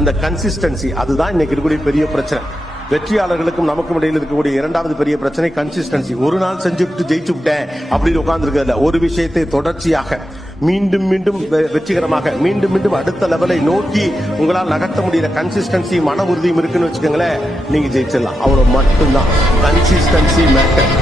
அந்த கன்சிஸ்டன்சி அதுதான் இன்னைக்கு இருக்கக்கூடிய பெரிய பிரச்சனை. வெற்றியாளர்களுக்கும் நமக்கும் இடையில் இருக்கக்கூடிய இரண்டாவது பெரிய பிரச்சனை கன்சிஸ்டன்சி. ஒரு நாள் செஞ்சுட்டு ஜெயிச்சு விட்டேன் அப்படின்னு உட்கார்ந்துருக்கல, ஒரு விஷயத்தை தொடர்ச்சியாக மீண்டும் மீண்டும் வெற்றிகரமாக மீண்டும் மீண்டும் அடுத்த லெவலை நோக்கி உங்களால் நகர்த்த முடிகிற கன்சிஸ்டன்சி மன உறுதியும் இருக்குன்னு வச்சுக்கோங்களேன், நீங்க ஜெயிச்சிடலாம். அவ்வளவு மட்டும்தான். Consistency matter.